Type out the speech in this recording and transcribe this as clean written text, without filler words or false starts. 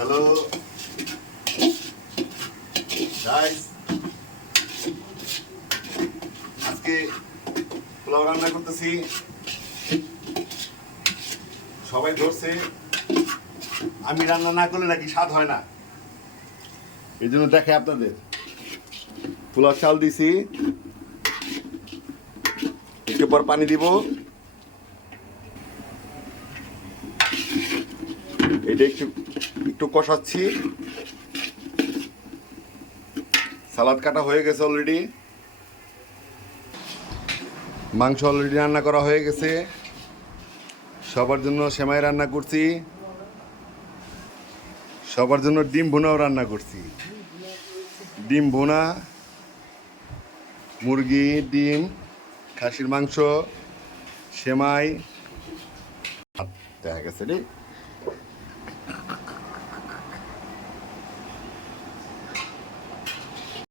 Hello guys, আজকে পোলাও রান্না করতেছি। সবাই ধরছে আমি রান্না না করলে নাকি স্বাদ হয় না, এই জন্য দেখে আপনাদের পোলাও চাল দিছি, একটু পর পানি দিব। এটা একটু একটু কষাচ্ছি। সালাদ কাটা হয়ে গেছে অলরেডি, মাংস অলরেডি রান্না করা হয়ে গেছে। সবার জন্য সেমাই রান্না করছি, সবার জন্য ডিম ভুনাও রান্না করছি। ডিম ভুনা, মুরগি, ডিম, খাসির মাংস, সেমাই দেখা গেছে রে।